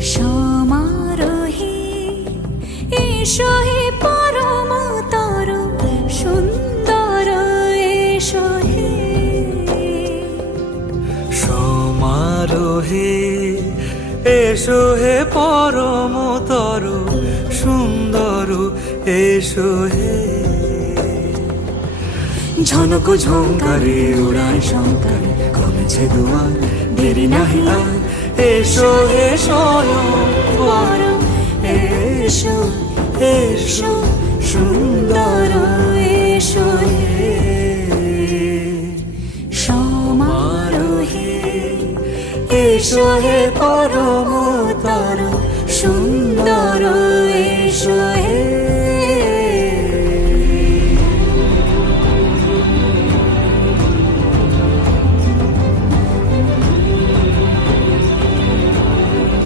সমারোহে এসো হে পরমতর সুন্দর এসো হে। সমারোহে এসো হে পরমতর সুন্দর এসো হে। ঝনক ঝঙ্কারে উড়ায় শঙ্কারে কমেছে দুয়ার, দেরি নাহি আর এসো হে স্বয়ং বর। এসো এসো সুন্দর এসো হে। সমারোহে এসো হে পরম